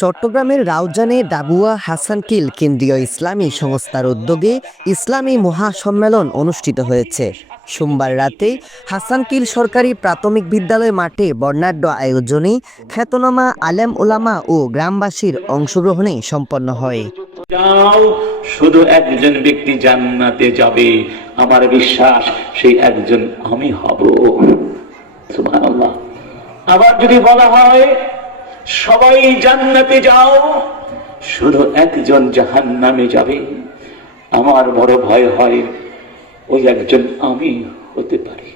চট্টগ্রামের রাউজানে ডাবুয়া হাসানকিল কেন্দ্রীয় ইসলামী সংস্থার উদ্যোগে ইসলামী মহাসম্মেলন অনুষ্ঠিত হয়েছে। সোমবার রাতে হাসানকিল সরকারি প্রাথমিক বিদ্যালয় মাঠে বর্ণাঢ্য আয়োজনে খ্যাতনামা আলেম ওলামা ও গ্রামবাসীর অংশগ্রহণে সম্পন্ন হয়। শুধু একজন ব্যক্তি জান্নাতে যাবে। আমার বিশ্বাস, সেই একজন আমি হব। আবার যদি বলা হয় সবাই জান্নাতে যাও। শুধু একজন জাহান্নামে যাবে। আমার বড় ভয় হয় ওই একজন আমি হতে পারি।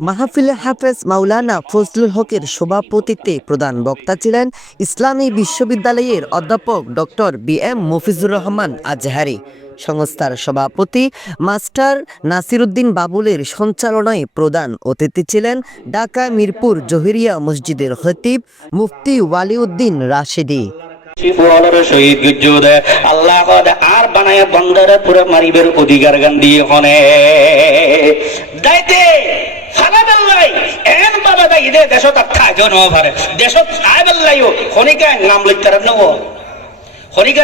মাহফিলে হাফেজ মাওলানা ফজলুল হকের সভাপতিত্বে প্রধান বক্তা ছিলেন ইসলামী বিশ্ববিদ্যালয়ের অধ্যাপক doctor B M Mafizur Rahman Azhari. সংস্থার সভাপতি মাস্টার নাসিরুদ্দিন বাবুলের সঞ্চালনায় প্রধান অতিথি ছিলেন ঢাকা মিরপুর জহিরিয়া মসজিদের খতিব মুফতি ওয়ালিউদ্দিন রাশেদি। দেশত নাম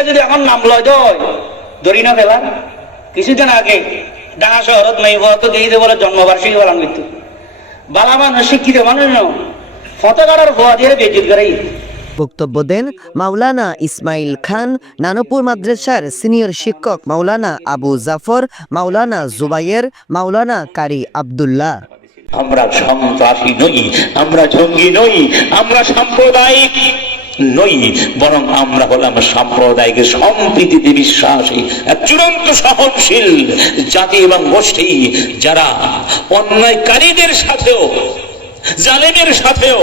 যদি এখন নাম লয় দয় ধরি না ফেলা। কিছুদিন আগে ঢাকা শহরত নাই তো দিয়ে দে বলে জন্মবার্ষিকী পালন করতো। বালা মানুষ শিক্ষিত মানুষ ন ফতকাটার ভুয়া দিয়ে বেজিত করাই বক্তব্য দেন মাওলানা ইসমাইল খান নানপুর মাদ্রাসার সিনিয়র শিক্ষক মাওলানা আবু জাফর মাওলানা জুবাইয়ের মাওলানা কারি আব্দুল্লাহ। আমরা সন্ত্রাসী নই আমরা জঙ্গি নই আমরা সাম্প্রদায়িক নই, বরং আমরা হলাম সাম্প্রদায়িক সম্প্রীতিতে বিশ্বাসী চূড়ান্ত সহনশীল জাতি এবং গোষ্ঠী, যারা অন্যায়কারীদের সাথেও, জালেমের সাথেও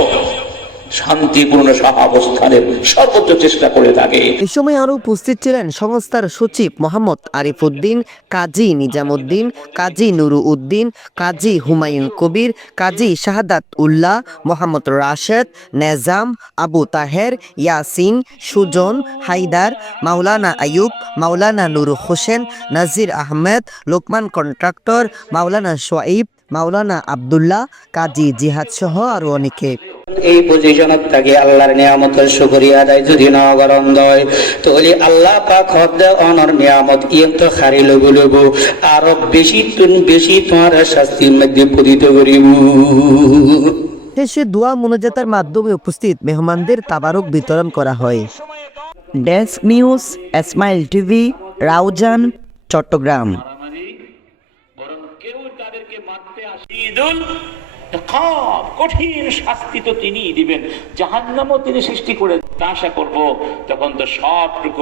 শান্তিপূর্ণ সহাবস্থানের সর্বোচ্চ চেষ্টা করে থাকে। এ সময় আরও উপস্থিত ছিলেন সংস্থার সচিব মোহাম্মদ আরিফুদ্দিন, কাজী নিজামুদ্দিন, কাজী নুরু উদ্দিন কাজী হুমায়ুন কবির, কাজী শাহাদাত উল্লাহ, মোহাম্মদ রাশেদ, নেজাম, আবু তাহের, ইয়াসিন, সুজন হাইদার মাওলানা আয়ুব মাওলানা নুর হোসেন, নাজির আহমেদ, লোকমান কন্ট্রাক্টর, মাওলানা সোয়াইব মাওলানা আবদুল্লাহ, কাজী জিহাদ সহ আরও অনেকে। এই পজিশনত থাকি আল্লাহর নিয়ামতের শুকরিয়া আদায় যদি না গরম দয়। তাহলে আল্লাহ পাক হদ্দে অনর নিয়ামত ইয়েন তো খারি লব লব আরও বেশি তুন বেশি তোমার শাস্তির মধ্যে পতিত করিব। শেষে দোয়া মোনাজাতের মাধ্যমে উপস্থিত মেহমানদের তাবারক বিতরণ করা হয়। Desk news Esmail TV Raozan Chittagong. বরং কেউ তাদেরকে মারতে আসিদুল কঠিন শাস্তি তো তিনিই দিবেন। জাহান্নামও তিনি সৃষ্টি করে আশা করব, তখন তো সবটুকু